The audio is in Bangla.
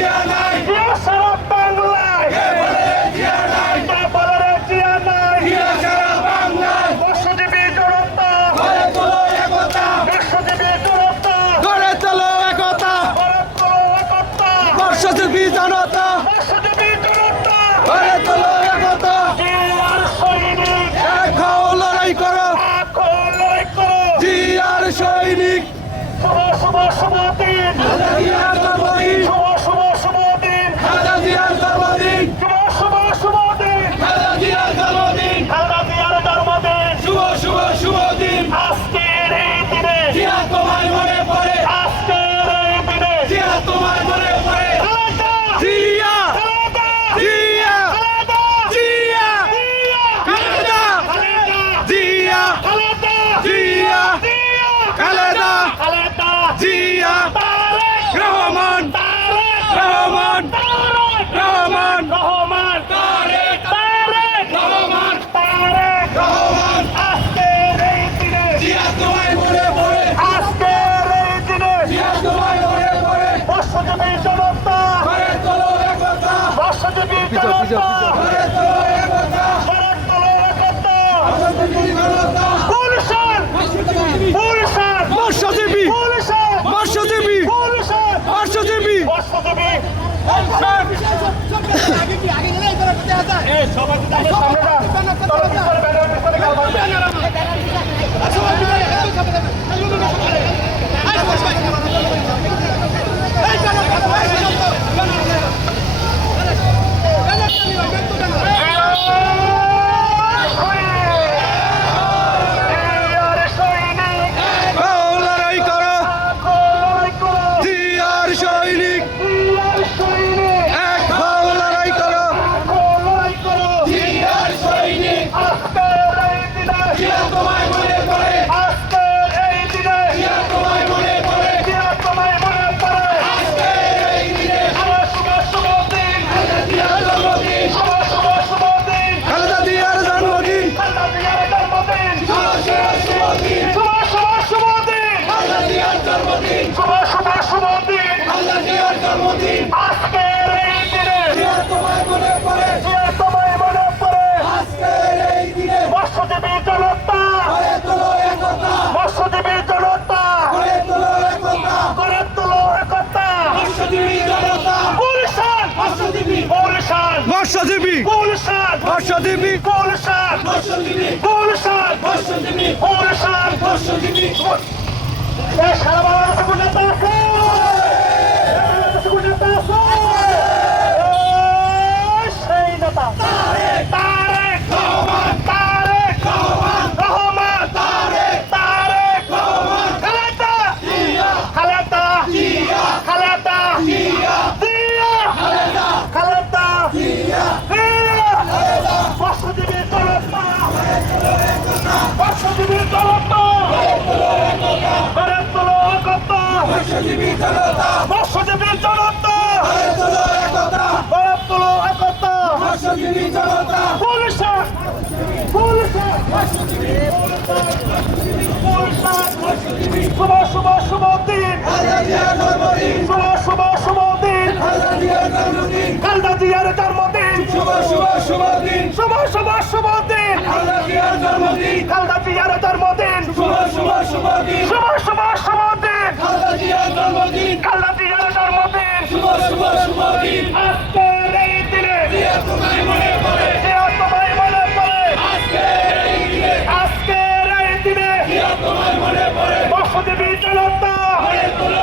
জিয়া নাই জিয়া সারা বাংলায় কে বলে জিয়া নাই কে বলে রে জিয়া নাই জিয়া সারা বাংলায় মৎস্যজীবী জনতা গড়ে তোলো একতা মৎস্যজীবী জনতা গড়ে তোলো একতা গড়ে তোলো একতা মৎস্যজীবী জনতা মৎস্যজীবী জনতা গড়ে তোলো একতা জিয়ার সৈনিক এক হও লড়াই করো এখন লড়াই করো জিয়ার সৈনিক শুভ শুভ শুভ দিন খালেদা জিয়ার জন্মদিন শুভ দিন খালেদা জিয়ার জন্মদিন শুভ শুভ দিন খালেদা জিয়ার জন্মদিন খালেদা জিয়ার জন্মদিন শুভ দিন আজকের এই দিনে জিয়া তোমার মনে পড়ে আজকের এই দিনে জিয়া তোমার মনে পড়ে খালেদা জিয়া খালেদা জিয়া খালেদা জিয়া জিয়া খালেদা খালেদা জিয়া খালেদা জিয়া জিয়া খালেদা খালেদা জিয়া তারেক রহমান তারেক রহমান তারেক রহমান রহমান তারেক তারেক রহমান তারেক রহমান আজকের এই দিনে জিয়া তোমার মনে পড়ে আজকের এই দিনে জিয়া তোমার মনে পড়ে মৎস্যজীবী জনতা গড়ে তোলো একতা মৎস্যজীবী জনতা গড়ে তোলো একতা গড়ে তোলো একতা মৎস্যজীবী জনতা গুলশান গুলশান মৎস্যজীবী গুলশান মৎস্যজীবী গুলশান মৎস্যজীবী মৎস্যজীবী লড়াই করো জিয়ার সৈনিক এক হও লড়াই করো জিয়ার সৈনিক জিয়া তোমায় মনে পড়ে জিয়া তোমায় মনে পড়ে আজকের এই দিনে খালেদা জিয়ার জন্মদিন খালেদা জিয়ার জন্মদিন শুভ দিন খালেদা জিয়ার জন্মদিন খালেদা জিয়ার জন্মদিন আজকের এই দিনে জিয়া তোমায় মনে পড়ে তোমায় মনে পড়ে আজকের এই দিনে মৎস্যজীবী জনতা গড়ে তোলো একতা মৎস্যজীবী জনতা গড়ে তোলো একতা গড়ে তোলো একতা মৎস্যজীবী জনতা গুলশান মৎস্যজীবী গুলশান মৎস্যজীবী গুলশান মৎস্যজীবী গুলশান মৎস্যজীবী গুলশান মৎস্যজীবী গুলশান মৎস্যজীবী এই সারা বাংলাদেশে কোন নেতা আছে? কোন নেতা আছে? এই সেই নেতা তারেক রহমান তারেক রহমান রহমান তারেক তারেক রহমান খালেদা জিয়া খালেদা জিয়া খালেদা জিয়া জিয়া খালেদা খালেদা জিয়া জিয়া মৎস্যজীবী জনতা মৎস্যজীবী জনতা গড়ে তোলো একতা মৎস্যজীবী জনতা মৎস্যজীবী জনতা গড়ে তোলো একতা গড়ে তোলো একতা মৎস্যজীবী জনতা গুলশান গুলশান গুলশান শুভ দিন খালেদা জিয়ার জন্মদিন শুভ দিন খালেদা জিয়ার জন্মদিন খালেদা জিয়ার জন্মদিন শুভ দিন শুভ দিন খালেদা জিয়ার জন্মদিন খালেদা জিয়ার জন্মদিন শুভ দিন শুভ দিন খালেদা জিয়ার জন্মদিন খালেদা জিয়ার জন্মদিন শুভ দিন আজকের এই দিনে জিয়া তোমায় মনে পড়ে জিয়া তোমায় মনে পড়ে আজকের এই দিনে আজকের এই দিনে জিয়া তোমায় মনে পড়ে মৎস্যজীবী জনতা গড়ে তোলো